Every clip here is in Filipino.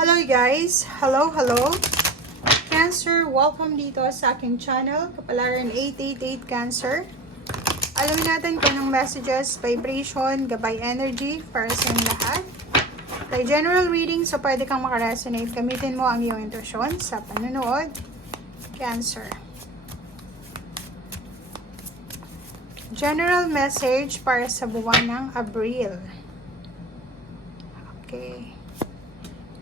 Hello guys! Hello! Cancer, welcome dito sa aking channel, Kapalaran 888 Cancer. Alamin natin kung anong messages, vibration, gabay energy para sa inyong lahat. Kay general reading, so pwede kang makaresonate. Gamitin mo ang iyong intuition sa panonood. Cancer. General message para sa buwan ng Abril. Okay.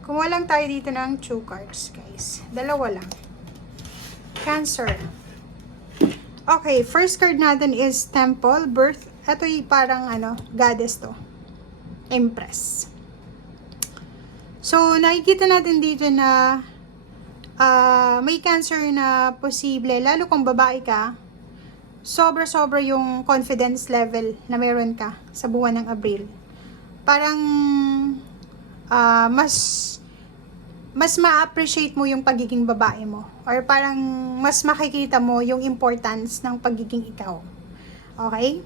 Kumuha lang tayo dito ng 2 cards, guys. Dalawa lang. Cancer. Okay, first card natin is Temple, Birth. Ito yung parang goddess to. Empress. So, nakikita natin dito na may Cancer na posible, lalo kung babae ka, sobra-sobra yung confidence level na meron ka sa buwan ng Abril. Parang mas ma-appreciate mo yung pagiging babae mo, or parang mas makikita mo yung importance ng pagiging ikaw. Okay?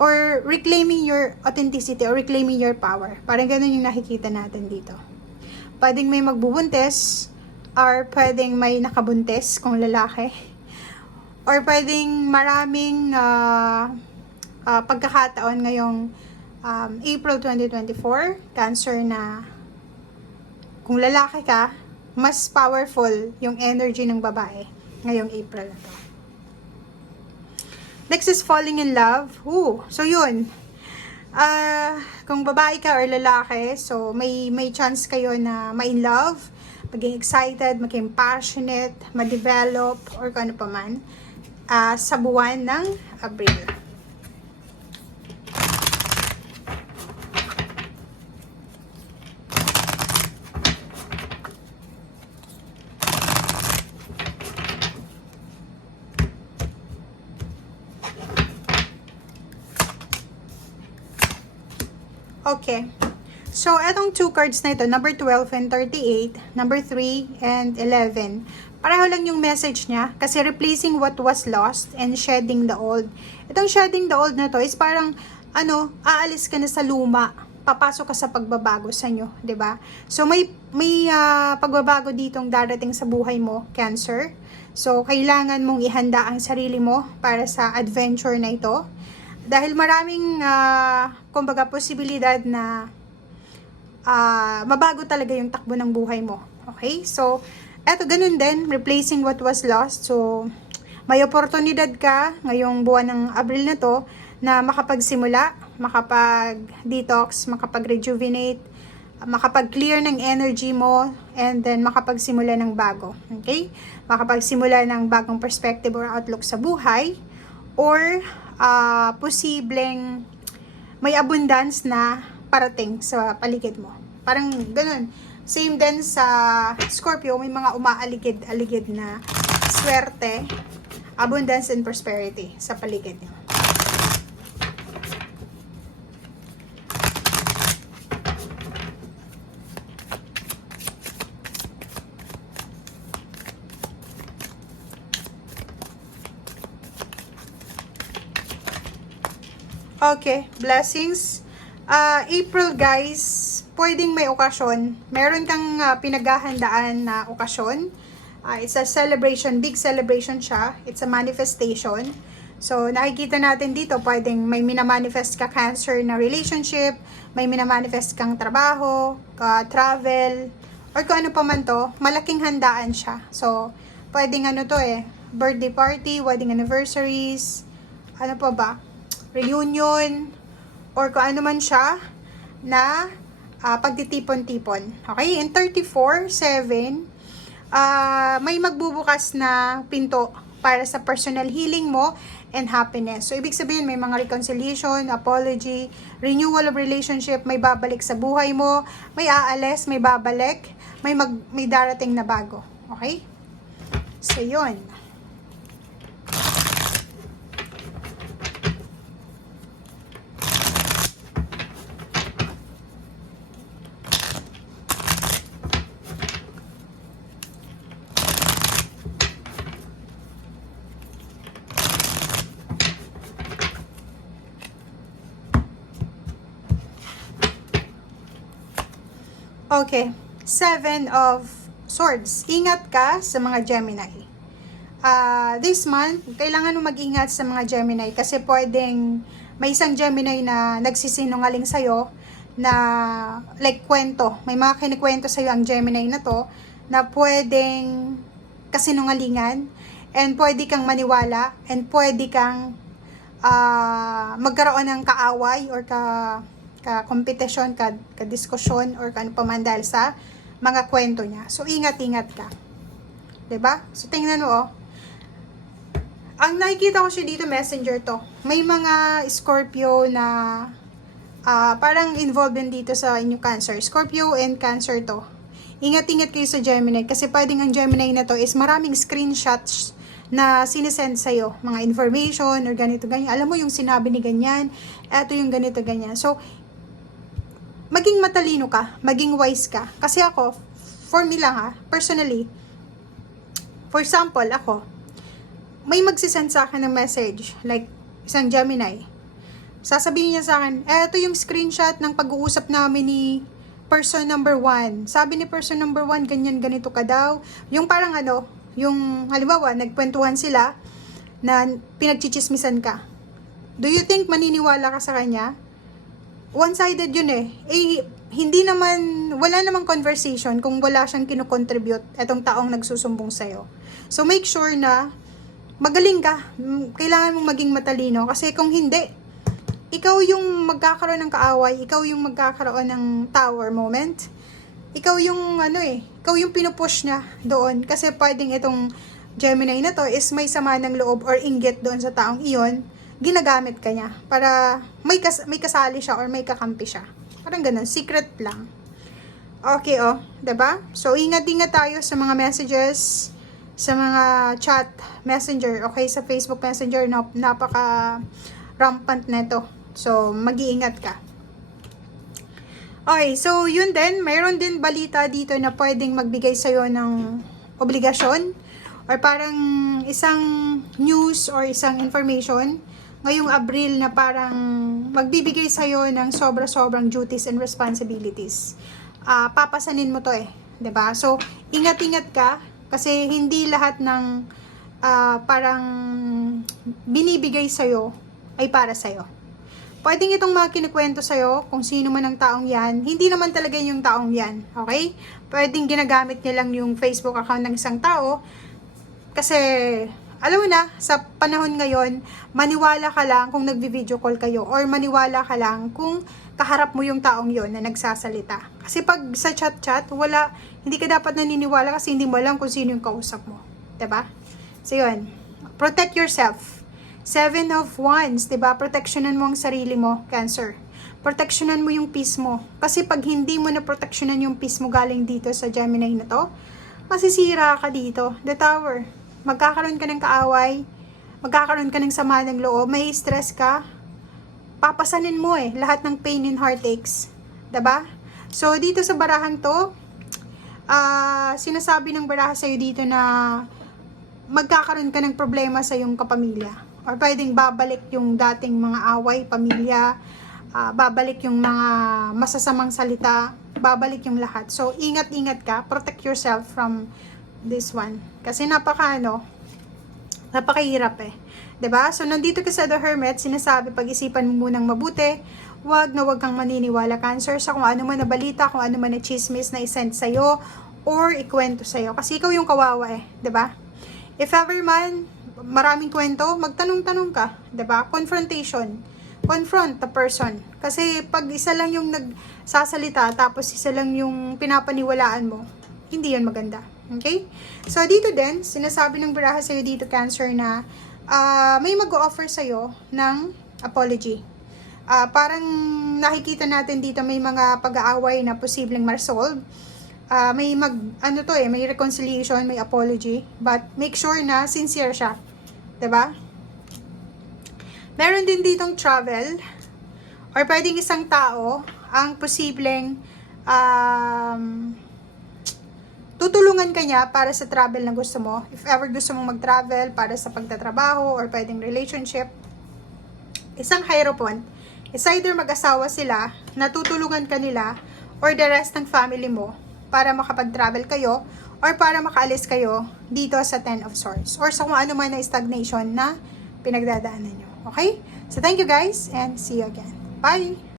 Or reclaiming your authenticity or reclaiming your power. Parang ganun yung nakikita natin dito. Pwedeng may magbubuntis, or pwedeng may nakabuntis kung lalaki, or pwedeng maraming pagkakataon ngayong April 2024, Cancer, na kung lalaki ka, mas powerful yung energy ng babae ngayong April na to. Next is falling in love. So yun. Kung babae ka or lalaki, so may chance kayo na ma-in love, maging excited, maging passionate, ma-develop, or kung ano pa man, sa buwan ng Abril. Okay. So, etong 2 cards na ito, number 12 and 38, number 3 and 11. Pareho lang yung message niya, kasi replacing what was lost and shedding the old. Itong shedding the old na to is parang, aalis ka na sa luma, papasok ka sa pagbabago sa inyo, 'di ba? So, may pagbabago ditong darating sa buhay mo, Cancer. So, kailangan mong ihanda ang sarili mo para sa adventure na ito. Dahil maraming, kumbaga, posibilidad na mabago talaga yung takbo ng buhay mo. Okay? So, eto ganun din, replacing what was lost. So, may oportunidad ka ngayong buwan ng Abril na to na makapagsimula, makapag-detox, makapag-rejuvenate, makapag-clear ng energy mo, and then makapagsimula ng bago. Okay? Makapagsimula ng bagong perspective or outlook sa buhay, or posibleng may abundance na parating sa paligid mo. Parang ganun. Same din sa Scorpio, may mga umaaligid-aligid na swerte, abundance and prosperity sa paligid niyo. Okay, blessings. April, guys, pwedeng may okasyon. Meron kang pinaghahandaan na okasyon. It's a celebration, big celebration siya. It's a manifestation. So, nakikita natin dito, pwedeng may minamanifest ka, Cancer, na relationship, may minamanifest kang trabaho, travel, or kung ano pa man to, malaking handaan siya. So, pwedeng birthday party, wedding anniversaries, ano pa ba? Reunion, or kung ano man siya na pagtitipon-tipon. Okay? In 34/7, may magbubukas na pinto para sa personal healing mo and happiness. So, ibig sabihin, may mga reconciliation, apology, renewal of relationship, may babalik sa buhay mo, may aalis, may babalik, may darating na bago. Okay? So, yun. Okay. Seven of Swords. Ingat ka sa mga Gemini. This month, kailangan mo mag-ingat sa mga Gemini kasi pwedeng may isang Gemini na nagsisinungaling sa'yo na like kwento. May mga kinikwento sa'yo ang Gemini na to na pwedeng kasinungalingan and pwede kang maniwala and pwede kang magkaroon ng kaaway or ka-kompetisyon, ka-diskusyon or ano pa man dahil sa mga kwento niya. So, ingat-ingat ka. 'Di ba? So, tingnan mo, oh. Ang nakikita ko siya dito, messenger to. May mga Scorpio na parang involved din dito sa inyong Cancer. Scorpio and Cancer to. Ingat-ingat kayo sa Gemini kasi pwedeng ang Gemini na to is maraming screenshots na sinesend sa'yo. Mga information or ganito, ganyan. Alam mo yung sinabi ni ganyan, eto yung ganito, ganyan. So, maging matalino ka, maging wise ka. Kasi ako, for me lang personally, for example, ako, may magsisend sa akin ng message, like, isang Gemini. Sasabihin niya sa akin, eto yung screenshot ng pag-uusap namin ni person number 1. Sabi ni person number 1, ganyan, ganito ka daw. Yung parang yung, halimbawa, nagkwentuhan sila na pinagchichismisan ka. Do you think maniniwala ka sa kanya? One-sided yun eh. Hindi naman, wala namang conversation kung wala siyang kinocontribute etong taong nagsusumbong sa'yo. So, make sure na magaling ka. Kailangan mong maging matalino. Kasi kung hindi, ikaw yung magkakaroon ng kaaway, ikaw yung magkakaroon ng tower moment. Ikaw yung ikaw yung pinupush niya doon. Kasi pwedeng itong Gemini na to is may sama ng loob or inggit doon sa taong iyon, ginagamit ka niya para may kasali siya or may kakampi siya. Parang ganun, secret lang. Okay, 'di ba? So, ingat-ingat tayo sa mga messages, sa mga chat messenger, okay, sa Facebook Messenger, napaka rampant nito. So, mag-iingat ka. Okay, so yun din, mayroon din balita dito na pwedeng magbigay sa'yo ng obligasyon or parang isang news or isang information ngayong Abril na parang magbibigay sa'yo ng sobra-sobrang duties and responsibilities. Papasanin mo to 'di ba? So, ingat-ingat ka kasi hindi lahat ng parang binibigay sa'yo ay para sa'yo. Pwedeng itong mga kinikwento sa'yo, kung sino man ang taong yan, hindi naman talaga yung taong yan, okay? Pwedeng ginagamit niya lang yung Facebook account ng isang tao, kasi, alam mo na, sa panahon ngayon, maniwala ka lang kung nagvi-video call kayo, or maniwala ka lang kung kaharap mo yung taong yon na nagsasalita. Kasi pag sa chat-chat, hindi ka dapat naniniwala kasi hindi mo alam kung sino yung kausap mo. 'Di ba? So, yun. Protect yourself. 7 of Wands, 'di ba? Proteksyonan mo ang sarili mo, Cancer. Proteksyonan mo yung peace mo. Kasi pag hindi mo na proteksyonan yung peace mo galing dito sa Gemini na to, masisira ka dito. The Tower. Magkakaroon ka ng kaaway, magkakaroon ka ng sama ng loob, may stress ka, papasanin mo lahat ng pain and heartaches. 'Di ba? So, dito sa barahang to, sinasabi ng baraha sa'yo dito na magkakaroon ka ng problema sa iyong kapamilya. Or pwedeng babalik yung dating mga away, pamilya, babalik yung mga masasamang salita, babalik yung lahat. So, ingat-ingat ka, protect yourself from this one. Kasi napakahirap 'Di ba? So, nandito ka sa The Hermit, sinasabi, pag-isipan mo munang mabuti, wag kang maniniwala, Cancer, sa kung ano man na balita, kung ano man na chismis na isend sa'yo, or ikwento sa'yo. Kasi ikaw yung kawawa 'di ba? If ever man, maraming kwento, magtanong-tanong ka, 'di ba? Confrontation. Confront the person. Kasi pag isa lang yung nagsasalita, tapos isa lang yung pinapaniwalaan mo, hindi yun maganda. Okay? So, dito din, sinasabi ng baraha sa'yo dito, Cancer, na may mag-o-offer sa'yo ng apology. Parang nakikita natin dito may mga pag-aaway na posibleng ma-resolve. May may reconciliation, may apology, but make sure na sincere siya. 'Di ba? Meron din ditong travel, or pwedeng isang tao ang posibleng tutulungan ka niya para sa travel na gusto mo. If ever gusto mong mag-travel para sa pagtatrabaho or pwedeng relationship, isang hierophant, is either mag-asawa sila, natutulungan ka nila, or the rest ng family mo para makapag-travel kayo or para makaalis kayo dito sa Ten of Swords or sa kung ano man na stagnation na pinagdadaanan nyo. Okay? So, thank you guys and see you again. Bye!